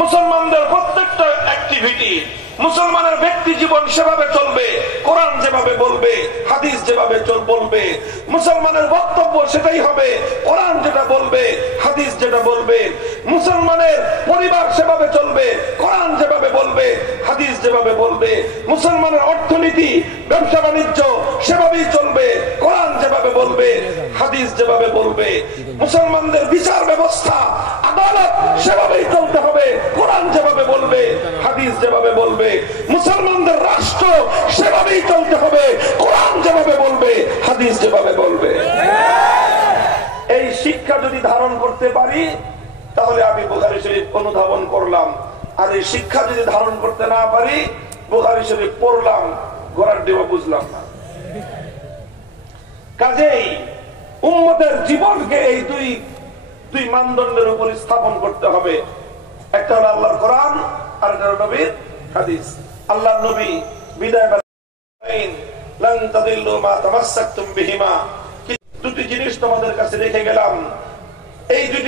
মুসলমানদের প্রত্যেকটা অ্যাক্টিভিটি, মুসলমানের ব্যক্তি জীবন সেভাবে চলবে, কোরআন যেভাবে বলবে, হাদিস যেভাবে বলবে। মুসলমানের বক্তব্য সেটাই হবে, কোরআন যেটা বলবে, হাদিস যেটা বলবে। মুসলমানের পরিবার সেভাবে চলবে, কোরআন যেভাবে বলবে, হাদিস যেভাবে বলবে। মুসলমানের অর্থনীতি, ব্যবসা বাণিজ্য সেভাবেই চলবে, কোরআন যেভাবে বলবে, হাদিস যেভাবে বলবে। মুসলমানদের বিচার ব্যবস্থা, আদালত সেভাবেই চলতে হবে, কোরআন যেভাবে বলবে, হাদিস যেভাবে বলবে। মুসলমানদের রাষ্ট্র সেভাবেই চলতে হবে, কোরআন যেভাবে বলবে, হাদিস যেভাবে বলবে। এই শিক্ষা যদি ধারণ করতে পারি তাহলে আমি বুখারী শরীফ অনুধাবন করলাম। আর এই শিক্ষা যদি ধারণ করতে না পারি, বুখারী শরীফ পড়লাম, ঘোড়ার ডিম বুঝলাম না। কাজেই উম্মতের জীবনকে এই দুই মানদণ্ডের উপর স্থাপন করতে হবে। একটা হলো আল্লাহর কোরআন, আর একটা হলো নবীর হাদিস। আল্লাহর নবী বিদায় লান তাদিল্লু মা তামাসসাকতুম বিহিমা, দুটি জিনিস তোমাদের কাছে রেখে গেলাম, এই দুটি